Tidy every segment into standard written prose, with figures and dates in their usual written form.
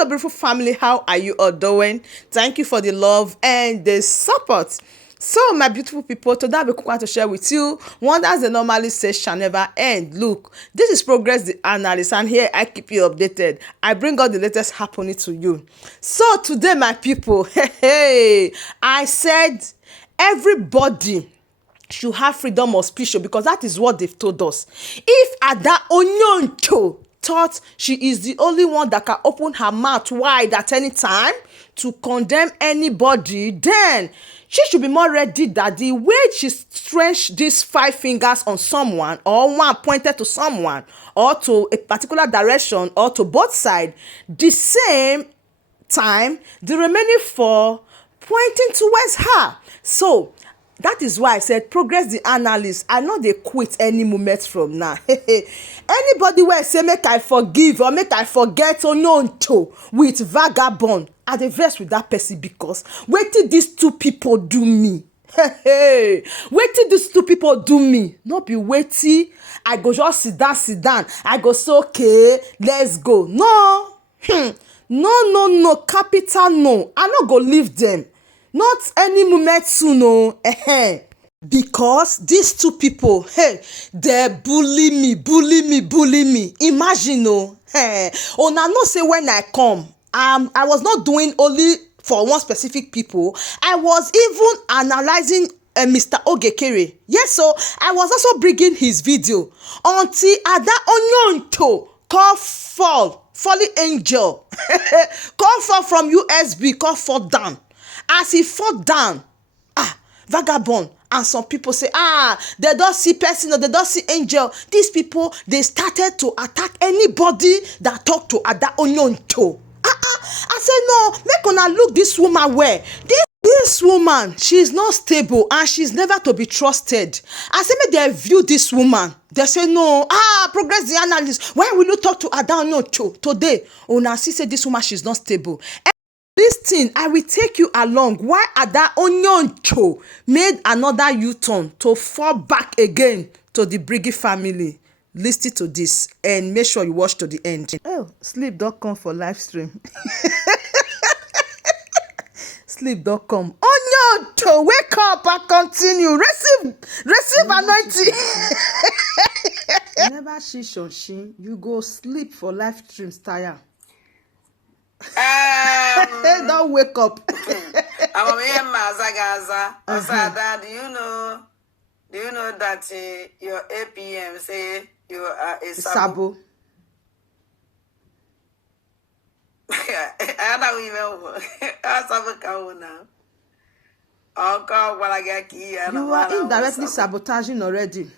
Hello, beautiful family. How are you all doing? Thank you for the love and the support. So, my beautiful people, today I'll be going to share with you wonders they normally say shall never end. Look, this is Progress the Analyst, and here I keep you updated. I bring all the latest happening to you. So, today, my people, I said everybody should have freedom of speech because that is what they've told us. If Ada Onyoncho thought she is the only one that can open her mouth wide at any time to condemn anybody, then she should be more ready that the way she stretched these 5 fingers on someone, or one pointed to someone, or to a particular direction, or to both sides, the same time the remaining 4 pointing towards her. So that is why I said Progress the Analyst. I know they quit any moment from now. Anybody where say make I forgive or make I forget Onyoncho with vagabond, I dey vex with that person because wetin these 2 people do me. Wetin these 2 people do me. No be wetin I go just sit down. I go say okay, let's go. No. No. Capital no. I no go leave them. Not any moment soon, no. Because these 2 people, they bully me. Imagine, no. Una know say when I come, I was not doing only for one specific people. I was even analyzing Mr. Ogekere. Yes, so I was also bringing his video until Ada Onyoncho falling angel, call fall from USB, call fall down. As he fall down, vagabond, and some people say, they don't see person or they don't see angel. These people, they started to attack anybody that talk to Ada Onyoncho. I say no, make una look this woman well. This woman, she is not stable and she's never to be trusted. I say make they view this woman. They say no, Progress the Analyst. Why will you talk to Ada Onyoncho today? Una see say this woman, she's not stable. This thing, I will take you along why Ada Onyoncho made another U-turn to fall back again to the Brgie family. Listen to this and make sure you watch to the end. Oh, sleep don't come for live stream. Sleep don't come. Onyoncho, wake up and continue. Receive anointing. Never she shonshin, you go sleep for live streams tire. Don't wake up. I'm here, Mazagaza. Osada, do you know that your APM say you are a sabo? I don't even sabo now. You are indirectly sabotaging already.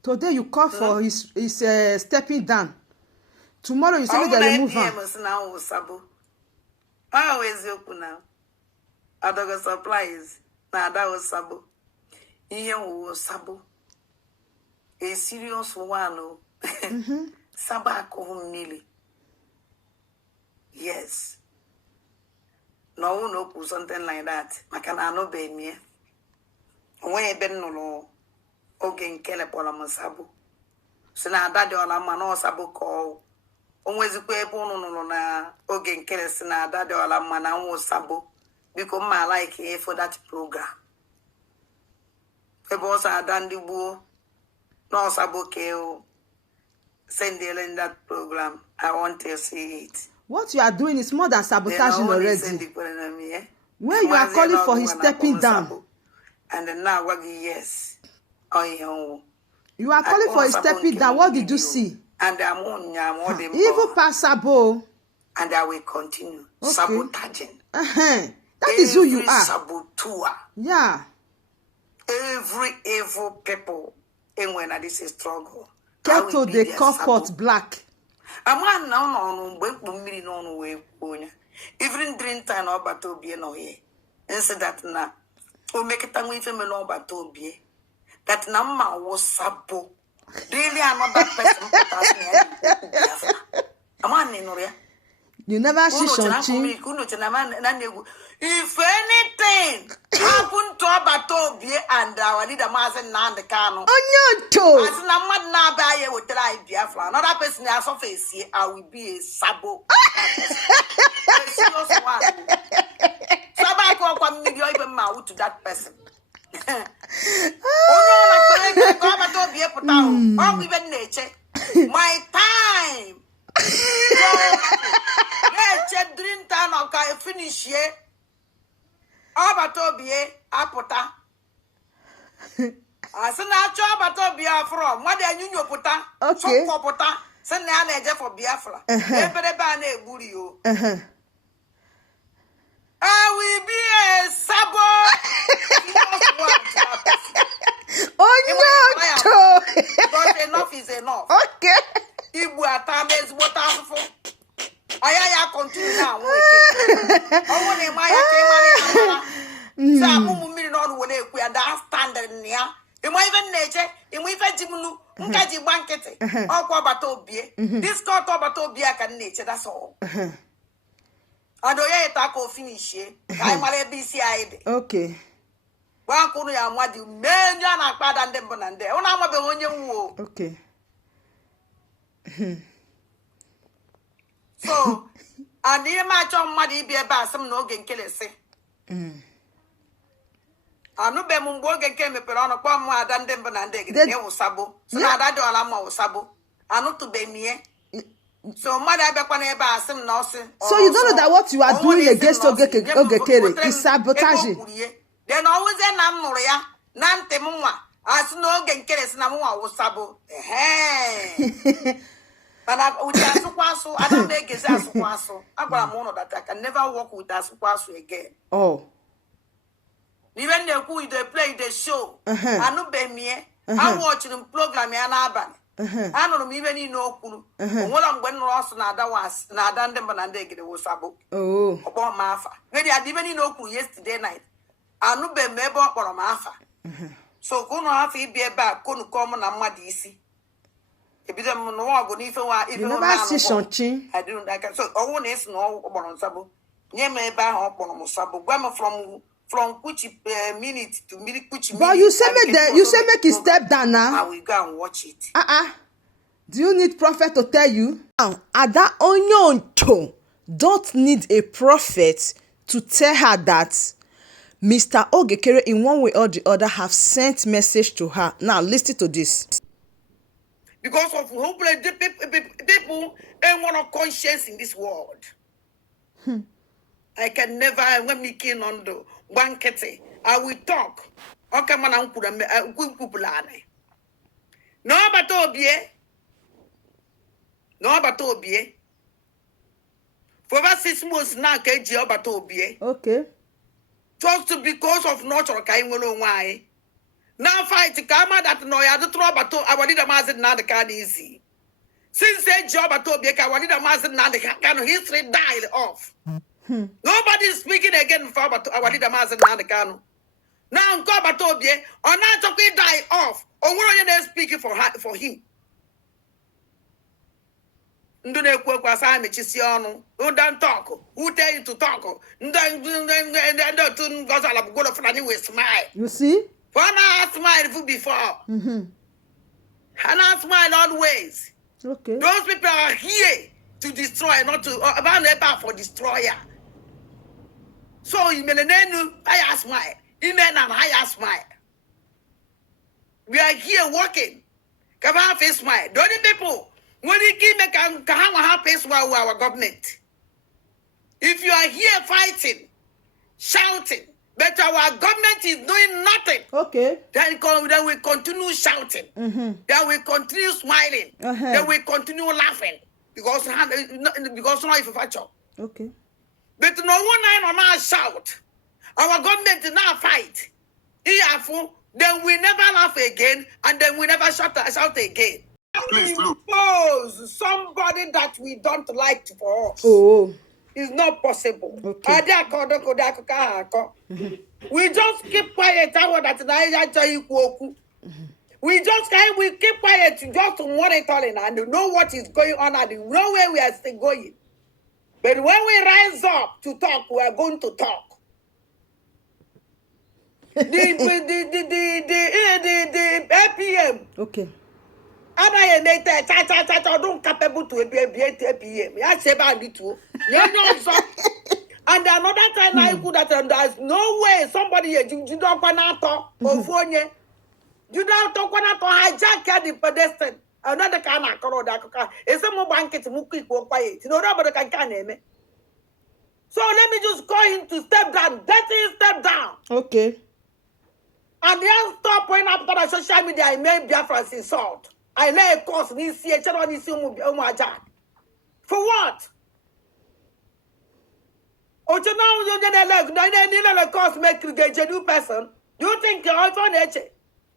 Today you call for his stepping down. Tomorrow you say they remove him. Always open now. Adogo supplies. Now that was sabo. Here was sabo. A serious one. Sabako Mili. Yes. No something like that. Makana no be me. When you been no. Ogen kele pola masabu. Sina dadi ola mano sabu ko. Onwezi kwe no na ogen kele sina dadi ola mana wo sabu. Because my like here for that program. Ebo sa dandi bu no sabu keo. Send in that program. I want to see it. What you are doing is more than sabotaging already. Where you are calling for his stepping down. And then now yes. You are calling for a stepping down. What did you see? And I'm on even Passabo. And I will continue sabotaging. That is who you are. Saboteur. Yeah. Every evil people. And when this is struggle. Keto they call pot black. I'm no way. Even during time about to be no here. And say that now. Oh, make it time with me no about to be. That number was sabo. Really, I'm not that person. You never see something. If anything happened to Sabotage and our leader Mazen Nandekano, Onyoto. as Namad Nabaye would try Biafra, another person has a face here, I will be a sabo. Sabako come with your even mouth to that person. Oh no, like Sabotage put down, or even nature. My time. Let's drink time of I finish here. Sabotage apota. Asana Sabotage Biafra. What are you puta? Okay. So puta. Send the for Biafra. Everybody bully you. I will be a sabo. Oh no! But enough is enough. Okay. Ibu atames wonderful. Aya continue now. I want a Maya came. Some women on when we understand near. You might even nature, you might even Jimunu, Unkaji Banket, or Sabotage. This called Sabotage can nature, that's all. And I tackle finish. I'm a BCI. Okay. One corner, I'm what you men, Yana, Bad and Dembonande. Oh, I'm a Behonia. Okay. So, and the match on Muddy be about some no game kill say. I know Bemumboga came a on a palm more than Dembonande. They was Sabo. So now that Dolama was Sabo. I know to be me. So, Mother Bequaneba, some nothing. So you don't know that what you are doing against Ogekere is sabotage. Then always a Namoria, Nante Mumma, as no game kills Namua was Sabo. Hey. But I would ask Kwaso, I don't make it as Kwaso. I got a mono that I can never work with us Kwaso again. Oh. Even the who they play the show. I know me. I'm watching them program and Aban. I don't even know who. What I'm going to lost another was Nadan and they get a sabo. Oh. About Mafa. Maybe I didn't know who yesterday night. I know be member or Mafa. So Kuno have to be back, couldn't come on a madisi. If you don't know, I'm going to You never see Shanchi. I don't like it. So I won't know about Sabo. Near me by Hopon Sabo. Grandma from which minute to minute which. But you say make it step down now. I will go and watch it. Do you need prophet to tell you? Ada Onyonto don't need a prophet to tell her that Mr. Ogekere in one way or the other have sent message to her. Now listen to this. Because of hopeless people ain't one of conscience in this world. I can never, when me keen on the one kete, I will talk. Okay, man, I'm good. No, Sabotage. For about 6 months now, Sabotage. Okay. Just because of natural kind of why. Now fight to come out that no, I don't throw about I wanted a master now the card easy. Since that job I told you, I wanted a master now the kind of history died off. Nobody is speaking again for about I wanted a master now the cano. Now Sabotage or not talking die off. Or what are you speaking for him? Ndone kwa kwa sa mechisionu who don't talk who tell you to talk don't go sala go to flani we smile. You see? For I smile before. And I smile always. Okay. Those people are here to destroy, not to about for destroyer. So you melanenu I smile. Even and I smile. We are here working. Come on, face smile. Don't people. When you keep making happy with our government, if you are here fighting, shouting, but our government is doing nothing, okay, then we continue shouting, then we continue smiling, then we continue laughing because not if factor. Okay. But no one on our shout, our government is now fight. Then we never laugh again, and then we never shout again. Please look. Impose somebody that we don't like for us. Oh, it's not possible. Okay. We just keep quiet. We keep quiet just to monitor and know what is going on and know where we are still going. But when we rise up to talk, we are going to talk. the APM. Okay. And I made that don't capable to be APM. I say about it too. And another time I could that there's no way somebody you don't want to or phone you. You don't talk when I hijack the pedestrian. Another kind of color that it's a more banket to move quick or quiet. You know, nobody can name it. So let me just call him to step down. That is step down. Okay. And then stop when after the social media I made Biafra's insult. I lay a course in this year, for what? Oh, you know, you didn't a course make a new person. You think you're also nature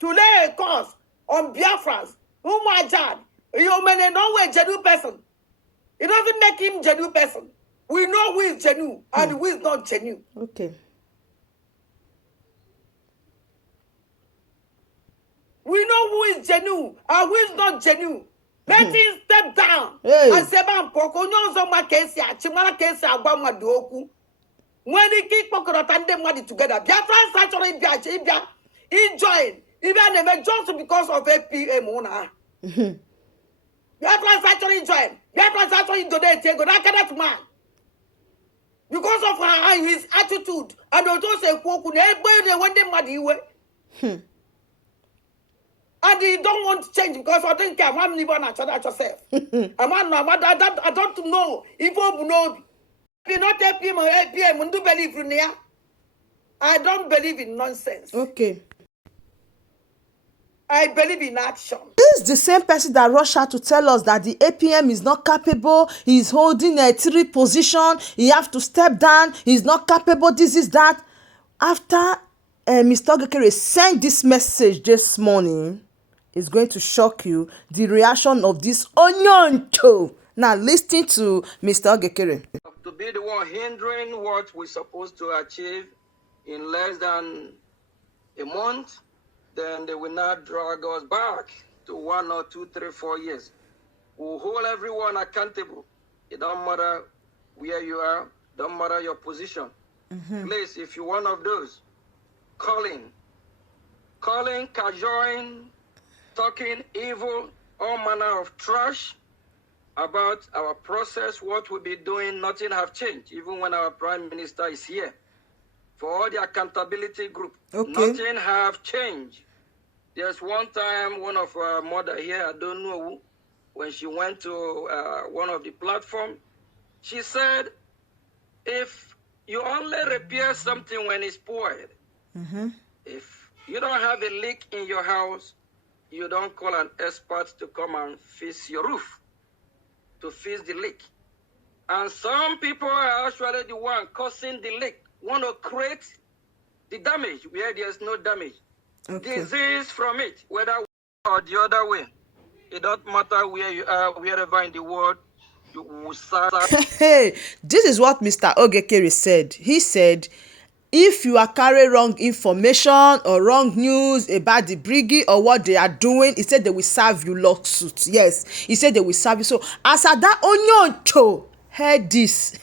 to lay a course on Biafra's you may know a genuine person. It doesn't make him genuine person. We know who is genuine and who is not genuine. Okay. We know who is genuine and who is not genuine. Let him step down. Hey. And say, "Man, poko nyonzo makesi chimala kesi agwa doku." When he keep poko tande madi together, Biafra actually he join. Even never just because of APM ona. Biafra actually join. Biafra actually donate. Go that man. Because of his attitude and also say poku everybody when them madi way. And he don't want to change because I think I'm one live on yourself. I don't know if you know. If you not help him or APM, do believe in here. I don't believe in nonsense. Okay. I believe in action. This is the same person that rushed out to tell us that the APM is not capable. He's holding a 3 position. He have to step down. He's not capable. This is that. After Mr. Ogekere sent this message this morning, it's going to shock you. The reaction of this onion toe. Now listen to Mr. Ogekere. To be the one hindering what we're supposed to achieve in less than a month, then they will not drag us back to 1 or 2, 3, 4 years. We'll hold everyone accountable. It don't matter where you are, don't matter your position. Please, if you're one of those, calling, cajoling, talking evil, all manner of trash about our process, what we'll be doing, nothing have changed, even when our Prime Minister is here. For all the accountability group, nothing have changed. There's one time, one of our mother here, I don't know who, when she went to one of the platforms, she said, if you only repair something when it's spoiled, if you don't have a leak in your house, you don't call an expert to come and fix your roof, to fix the leak. And some people are actually the one causing the leak, want to create the damage where there's no damage. Disease from it, whether or the other way. It don't matter where you are, wherever in the world, you will start. Hey, this is what Mr. Ogekere said. He said, if you are carrying wrong information or wrong news about the Brgie or what they are doing, he said they will serve you lawsuit. Yes, he said they will serve you. So as that onion toe heard this,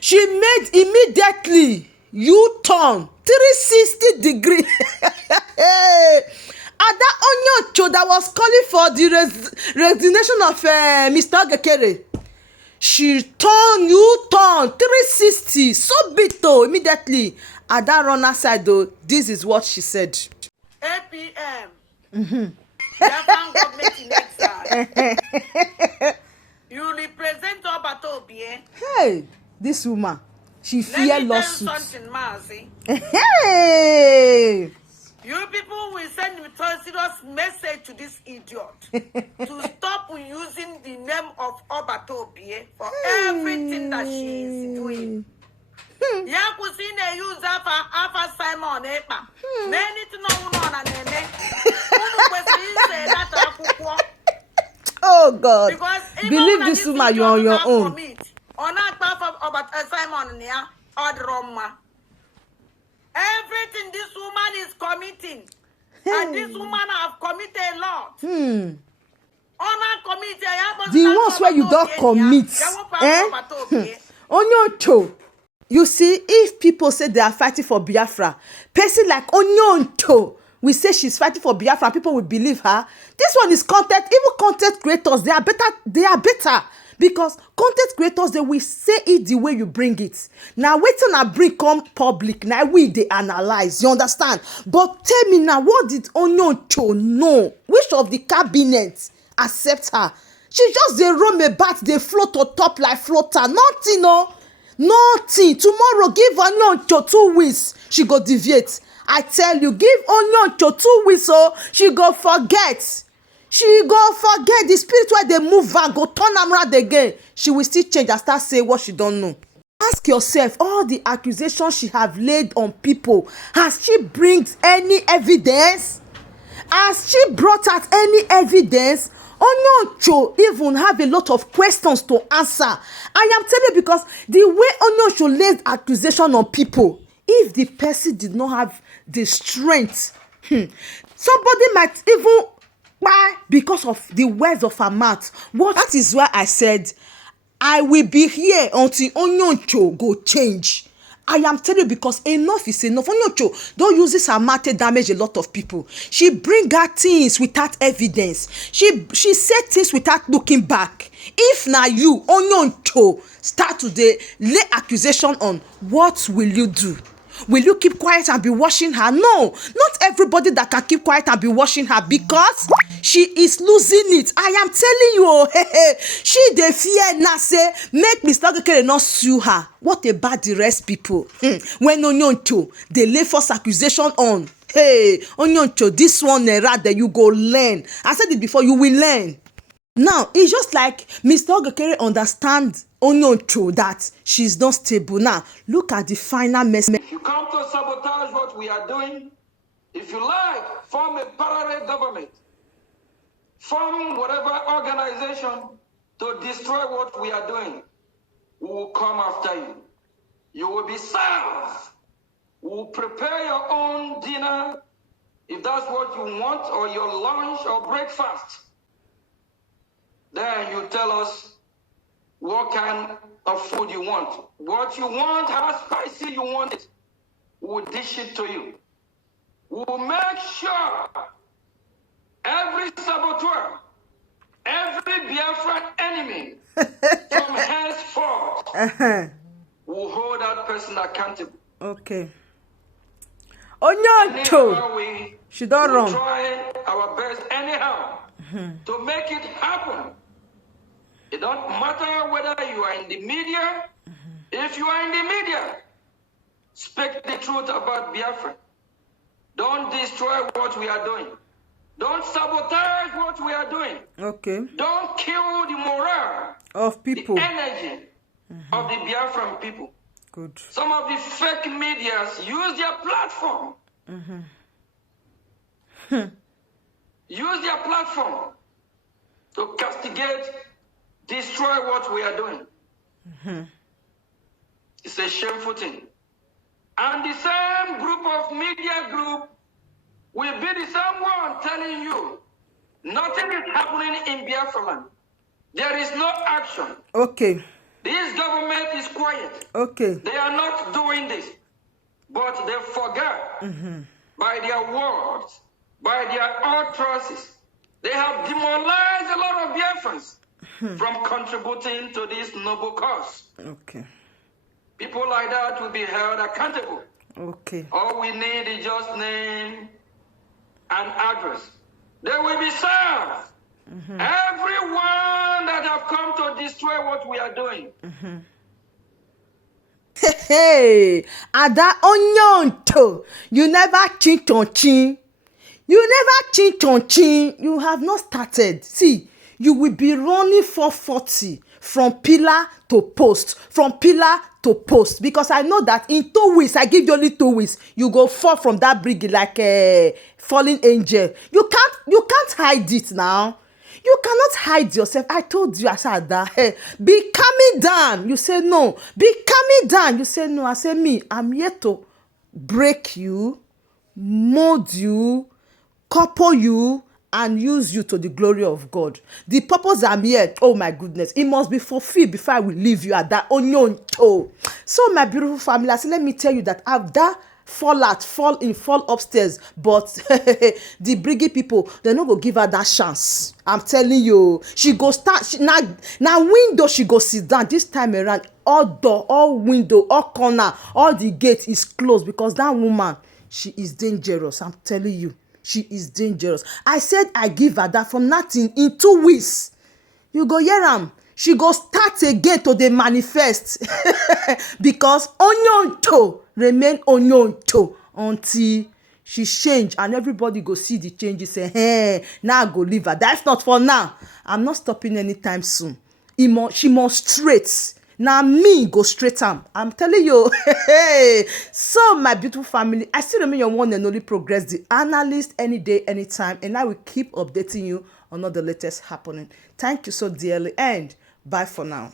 she made immediately U-turn 360 degree. And that onion toe that was calling for the resignation of Mr. Ogekere, she turn U-turn 360 so big though immediately. At that runner side though, this is what she said. APM. Government in exile. You represent Sabotage. Hey, this woman, she fear lawsuit. Something, Mazi. Hey. You people will send me a serious message to this idiot to stop using the name of Sabotage for everything that she is doing. Yakusine use Alpha Simon Epa. Many to know on an Oh God. Because believe this woman, you're on your own. On that part of Simon near or the Roma. Everything this woman is committing, and this woman have committed a lot. The ones where you don't commit. Onion toe. You see, if people say they are fighting for Biafra, person like Onyonto we say she's fighting for Biafra, people will believe her. This one is content. Even content creators, they are better. They are better because content creators, they will say it the way you bring it. Now, waiting and bring come public. Now we they analyze. You understand? But tell me now, what did Onyonto know? Which of the cabinet accept her? She just they roam about, they float on top like floater. Nothing, no. Nothing. Tomorrow, give Onyonto 2 weeks. She go deviate. I tell you, give Onyonto 2 weeks, so she go forget. She go forget the spirit where they move her, go turn around again. She will still change and start saying what she don't know. Ask yourself, all the accusations she have laid on people, has she brings any evidence? Has she brought out any evidence? Onyonto even have a lot of questions to answer. I am telling you because the way Onyonto lays accusation on people, if the person did not have the strength, somebody might even buy because of the words of her mouth. That is why I said, I will be here until Onyonto go change. I am telling you because enough is enough. Onyonto don't use this her mouth to damage a lot of people. She bring her things without evidence. She said things without looking back. If now you, Onyonto, start to lay accusation on, what will you do? Will you keep quiet and be watching her? No, not everybody that can keep quiet and be watching her because she is losing it. I am telling you, she dey fear now say make Mr. Ogekere not sue her. What about the rest people? When Onyonto they lay false accusation on, hey, Onyonto, this one rather you go learn. I said it before, you will learn. Now, it's just like Mr. Ogekere understands Onyonto that she's not stable. Now, look at the final message. If you come to sabotage what we are doing, if you like, form a parallel government, form whatever organization to destroy what we are doing, we will come after you. You will be served. We will prepare your own dinner, if that's what you want, or your lunch or breakfast. Then you tell us what kind of food you want. What you want, how spicy you want it. We'll dish it to you. We'll make sure every saboteur, every Biafran enemy from henceforth will hold that person accountable. Okay. Onyonto, she don't run. Try our best anyhow to make it happen. It don't matter whether you are in the media. If you are in the media, speak the truth about Biafra. Don't destroy what we are doing. Don't sabotage what we are doing. Okay. Don't kill the morale of people, the energy of the Biafran people. Good. Some of the fake medias use their platform. Use their platform to castigate, destroy what we are doing. It's a shameful thing. And the same group of media group will be the same one telling you nothing is happening in Biafra land. There is no action. Okay. This government is quiet. Okay. They are not doing this. But they forget by their words, by their utterances, they have demoralized a lot of Biafrans from contributing to this noble cause. Okay. People like that will be held accountable. Okay. All we need is just name and address. They will be served. Everyone that have come to destroy what we are doing. Hey, Ada Onyonto, you never cheat on chin. You never cheat on chin. You have not started. See, you will be running 440 from pillar to post, from pillar to post. Because I know that in 2 weeks, I give you only 2 weeks, you go fall from that Brgie like a fallen angel. You can't hide it now. You cannot hide yourself. I told you, I said that. Hey, be calming down. You say no. Be calming down. You say no. I say me. I'm here to break you, mold you, couple you, and use you to the glory of God. The purpose I'm here, oh my goodness, it must be fulfilled before I will leave you at that Onyonto. So my beautiful family, I say, let me tell you that after fall upstairs, but the Brgie people, they no go give her that chance. I'm telling you, she go start, now window she go sit down. This time around, all door, all window, all corner, all the gate is closed, because that woman, she is dangerous. I'm telling you, she is dangerous. I said I give her that from nothing in 2 weeks. You go hear am, she go start again to dey manifest because onyonto remain onyonto until she change, and everybody go see the changes, say, hey, now I go leave her. That's not for now. I'm not stopping anytime soon. She must straight. Now me go straight am. I'm telling you. So my beautiful family, I still remain your one and only Progress the analyst, any day, anytime, and I will keep updating you on all the latest happening. Thank you so dearly, and bye for now.